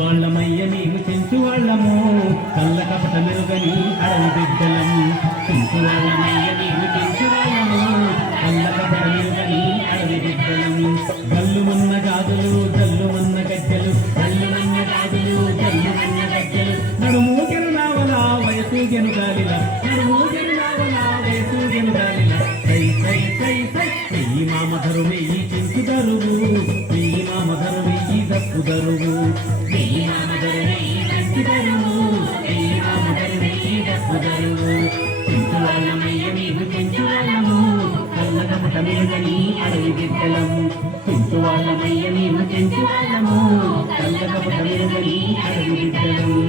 వాళ్ళమయ్య నీవు చెంచు వాళ్ళము కళ్ళ కపట మెరుగని అడవి బిడ్డలం చెంచు వాళ్ళమయ్య నీవు చెంచు వాళ్ళము కళ్ళ కపట మెరుగని అడవి బిడ్డలం గల్లుమన్న గాజులు జల్లుమన్న గజ్జలు గల్లుమన్న గాజులు జల్లుమన్న గజ్జలు నడుమూగెను నావలా వయసూగెను గాలిల నడుమూగెను నావలా వయసూగెను గాలిల సై సై సై సై వెయ్యి మామధరు వెయ్యి చెంచు దరువు వెయ్యి మామధరు వెయ్యి దప్పు దరువు అడవి బిడ్డలం చెంచు వాళ్ళమయ్య మేము చెంచు వాళ్ళము కళ్ళకపట మెరుగని అడవి బిడ్డలం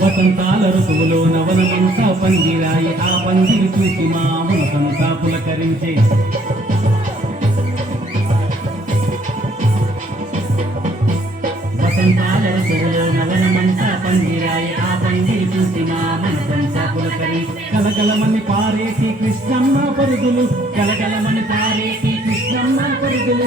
వసంతాల ఋతువులో నవనమంతా పందిరాయి ఆ పందిరి చూసి మా మనసంతా పులకరించే వసంతాల ఋతువులో నవనమంతా పందిరాయి ఆ పందిరి చూసి మా మనసంతా పులకరించే కలకలమని పారేసి కృష్ణమ్మ పరుగులు కలకలమని పారేసి కృష్ణమ్మ పరుగులు